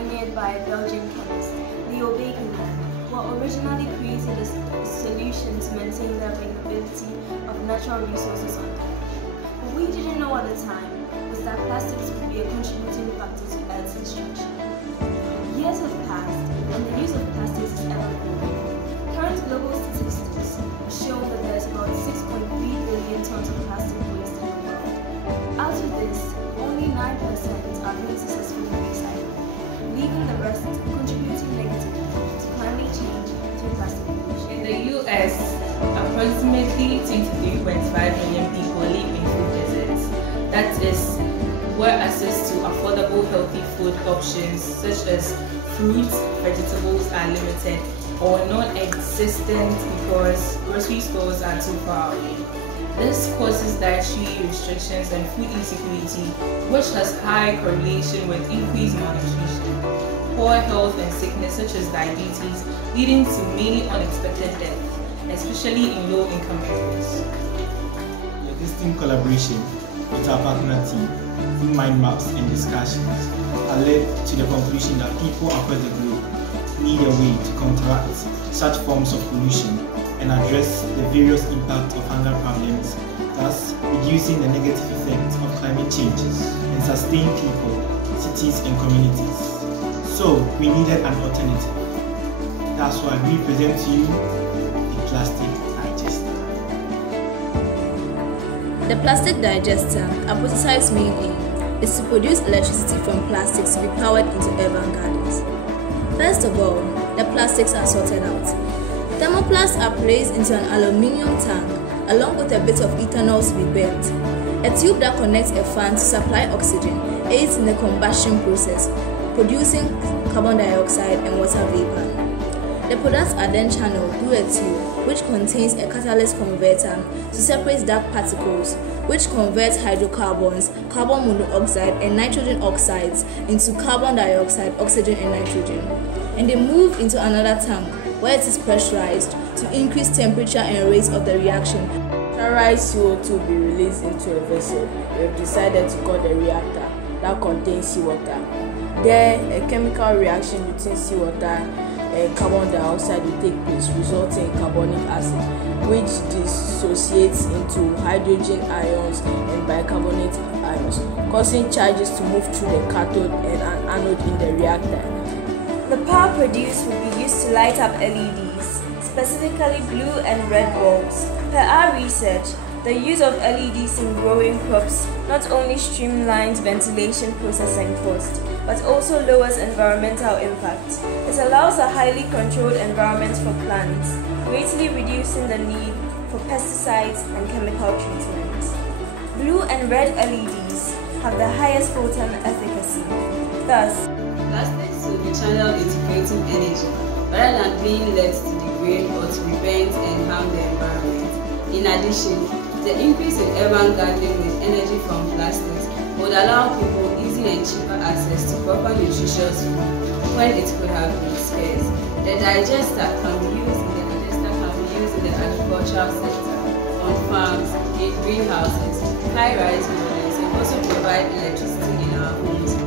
pioneered by a Belgian chemist, were originally created as a solution to maintain the availability of natural resources on Earth. What we didn't know at the time was that plastics would be a contributing factor to Earth's destruction. Years have passed, and the use of plastics is ever growing. Current global statistics show that there is about 6.3 billion tons of plastic waste in the world. Out of this, only 9% are being successfully recycled, leaving the rest contributing negatively to climate change through plastic pollution. In the US, approximately 23.5 million people live in food deserts. That is where access to affordable healthy food options such as fruits, vegetables are limited or non-existent because grocery stores are too far away. This causes dietary restrictions and food insecurity, which has high correlation with increased malnutrition, poor health and sickness such as diabetes, leading to many unexpected deaths, especially in low-income areas. The distinct collaboration with our partner team through mind maps and discussions have led to the conclusion that people across the globe need a way to counteract such forms of pollution and address the various impacts of hunger problems, thus reducing the negative effects of climate changes and sustain people, cities and communities. So we needed an alternative. That's why we present to you the plastic digester. The plastic digester, hypothesized main aim, is to produce electricity from plastics to be powered into urban gardens. First of all, the plastics are sorted out. Thermoplasts are placed into an aluminium tank along with a bit of ethanol to be burnt. A tube that connects a fan to supply oxygen aids in the combustion process, producing carbon dioxide and water vapor. The products are then channeled through a tube which contains a catalyst converter to separate dark particles, which converts hydrocarbons, carbon monoxide and nitrogen oxides into carbon dioxide, oxygen and nitrogen. And they move into another tank where it is pressurized to increase temperature and rate of the reaction. Pressurized CO2 will be released into a vessel. We have decided to call the reactor that contains seawater. There, a chemical reaction between seawater and carbon dioxide will take place, resulting in carbonic acid, which dissociates into hydrogen ions and bicarbonate ions, causing charges to move through the cathode and an anode in the reactor. The power produced will be used to light up LEDs, specifically blue and red bulbs. Per our research, the use of LEDs in growing crops not only streamlines ventilation processing cost, but also lowers environmental impact. It allows a highly controlled environment for plants, greatly reducing the need for pesticides and chemical treatments. Blue and red LEDs have the highest photon efficacy. Thus, plastics will be channeled into creating energy rather than being left to degrade or to be burnt and harm the environment. In addition, the increase in urban gardening with energy from plastics would allow people easy and cheaper access to proper nutritious food when it could have been scarce. The digester can be used in the agricultural sector, on farms, in greenhouses, high-rise buildings, and also provide electricity in our homes.